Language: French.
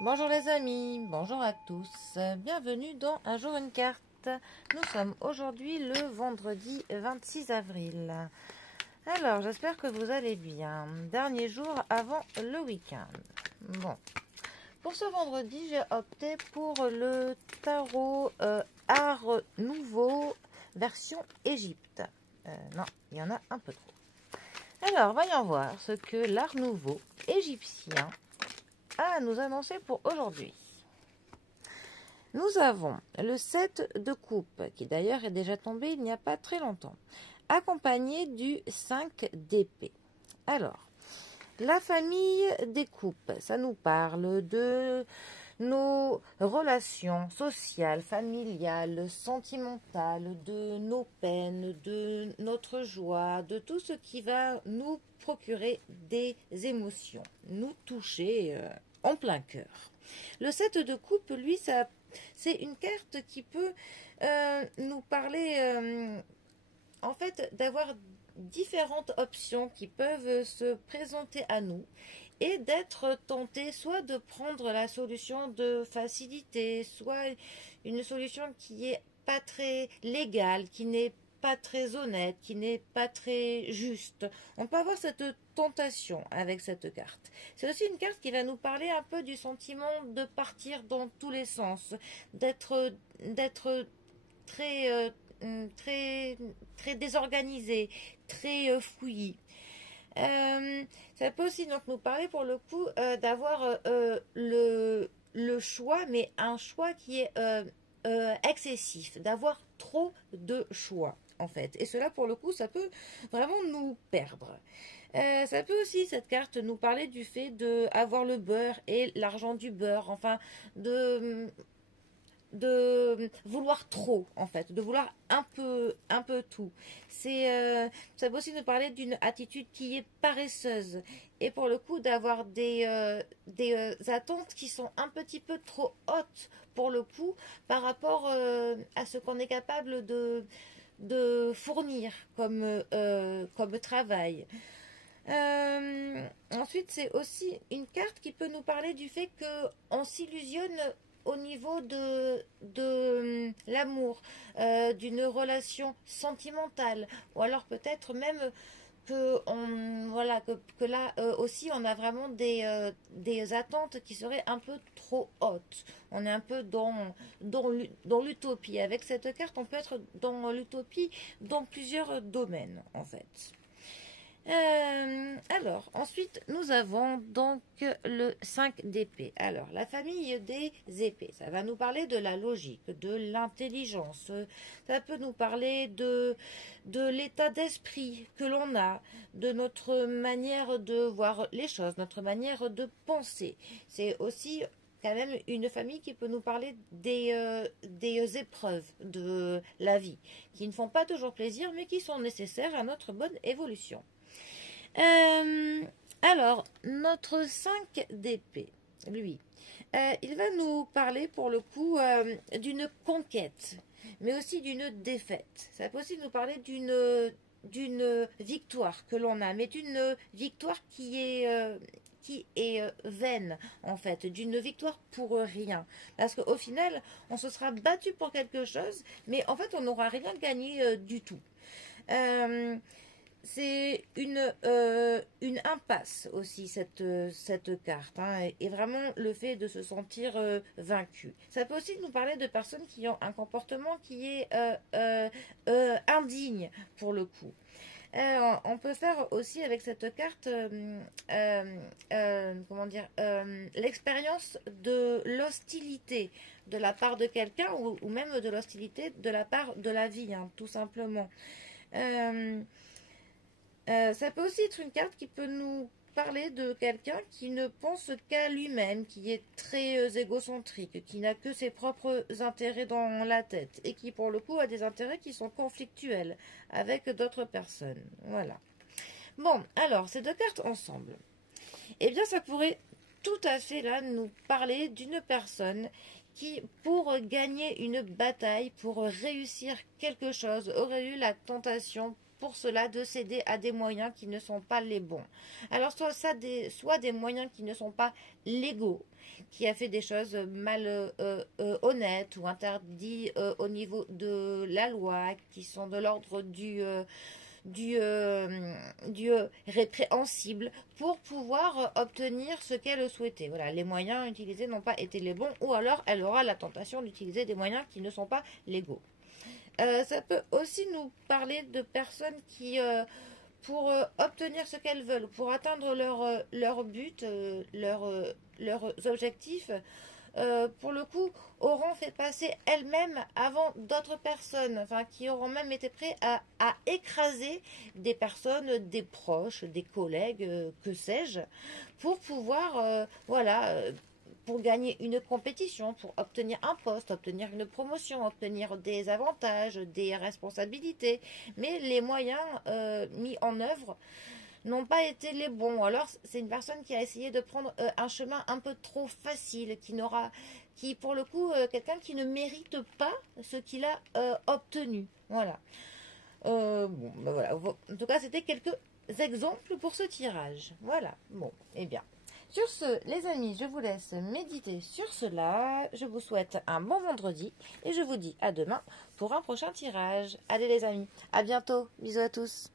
Bonjour les amis, bonjour à tous, bienvenue dans Un jour une carte. Nous sommes aujourd'hui le vendredi 26 avril. Alors j'espère que vous allez bien, dernier jour avant le week-end. Bon, pour ce vendredi j'ai opté pour le tarot Art Nouveau version Égypte. Non, il y en a un peu trop. Alors voyons voir ce que l'Art Nouveau égyptien à nous annoncer pour aujourd'hui. Nous avons le 7 de coupe, qui d'ailleurs est déjà tombé il n'y a pas très longtemps, accompagné du 5 d'épée. Alors, la famille des coupes, ça nous parle de nos relations sociales, familiales, sentimentales, de nos peines, de notre joie, de tout ce qui va nous procurer des émotions, nous toucher en plein cœur. Le 7 de coupe, lui, c'est une carte qui peut nous parler, en fait, d'avoir différentes options qui peuvent se présenter à nous et d'être tenté soit de prendre la solution de facilité, soit une solution qui est pas très légale, qui n'est pas très honnête, qui n'est pas très juste. On peut avoir cette tentation avec cette carte. C'est aussi une carte qui va nous parler un peu du sentiment de partir dans tous les sens, d'être très très désorganisé, très fouillis. Ça peut aussi donc nous parler pour le coup d'avoir le choix, mais un choix qui est excessif, d'avoir trop de choix en fait. Et cela pour le coup, ça peut vraiment nous perdre. Ça peut aussi, cette carte, nous parler du fait d'avoir le beurre et l'argent du beurre, enfin de vouloir trop en fait, de vouloir un peu tout. Ça peut aussi nous parler d'une attitude qui est paresseuse et pour le coup d'avoir des attentes qui sont un petit peu trop hautes pour le coup par rapport à ce qu'on est capable de fournir comme travail. Ensuite, c'est aussi une carte qui peut nous parler du fait qu'on s'illusionne au niveau de l'amour, d'une relation sentimentale, ou alors peut-être même que là aussi on a vraiment des attentes qui seraient un peu trop hautes. On est un peu dans l'utopie. Avec cette carte, on peut être dans l'utopie dans plusieurs domaines en fait. Alors, ensuite, nous avons donc le 5 d'épée. Alors, la famille des épées, ça va nous parler de la logique, de l'intelligence. Ça peut nous parler de l'état d'esprit que l'on a, de notre manière de voir les choses, notre manière de penser. C'est aussi quand même une famille qui peut nous parler des épreuves de la vie, qui ne font pas toujours plaisir, mais qui sont nécessaires à notre bonne évolution. Alors, notre 5 d'épée, lui, il va nous parler pour le coup d'une conquête, mais aussi d'une défaite. Ça peut aussi nous parler d'une victoire que l'on a, mais d'une victoire qui est vaine, en fait, d'une victoire pour rien. Parce qu'au final, on se sera battu pour quelque chose, mais en fait, on n'aura rien gagné du tout. C'est une impasse aussi cette carte, hein, et vraiment le fait de se sentir vaincu. Ça peut aussi nous parler de personnes qui ont un comportement qui est indigne pour le coup. On peut faire aussi avec cette carte comment dire, l'expérience de l'hostilité de la part de quelqu'un ou même de l'hostilité de la part de la vie, hein, tout simplement. Ça peut aussi être une carte qui peut nous parler de quelqu'un qui ne pense qu'à lui-même, qui est très égocentrique, qui n'a que ses propres intérêts dans la tête et qui pour le coup a des intérêts qui sont conflictuels avec d'autres personnes. Voilà. Bon, alors ces deux cartes ensemble, eh bien ça pourrait tout à fait là nous parler d'une personne qui, pour gagner une bataille, pour réussir quelque chose, aurait eu la tentation pour cela de céder à des moyens qui ne sont pas les bons. Alors soit des moyens qui ne sont pas légaux, qui a fait des choses mal honnêtes ou interdites au niveau de la loi, qui sont de l'ordre du répréhensible pour pouvoir obtenir ce qu'elle souhaitait. Voilà, les moyens utilisés n'ont pas été les bons, ou alors elle aura la tentation d'utiliser des moyens qui ne sont pas légaux. Ça peut aussi nous parler de personnes qui, pour obtenir ce qu'elles veulent, pour atteindre leur but, leurs objectifs, pour le coup, auront fait passer elles-mêmes avant d'autres personnes, enfin, qui auront même été prêts à écraser des personnes, des proches, des collègues, que sais-je, pour pouvoir, voilà, pour gagner une compétition, pour obtenir un poste, obtenir une promotion, obtenir des avantages, des responsabilités. Mais les moyens mis en œuvre n'ont pas été les bons. Alors, c'est une personne qui a essayé de prendre un chemin un peu trop facile, qui pour le coup, quelqu'un qui ne mérite pas ce qu'il a obtenu. Voilà. Bon, ben voilà. En tout cas, c'était quelques exemples pour ce tirage. Voilà. Bon, eh bien. Sur ce, les amis, je vous laisse méditer sur cela. Je vous souhaite un bon vendredi et je vous dis à demain pour un prochain tirage. Allez les amis, à bientôt. Bisous à tous.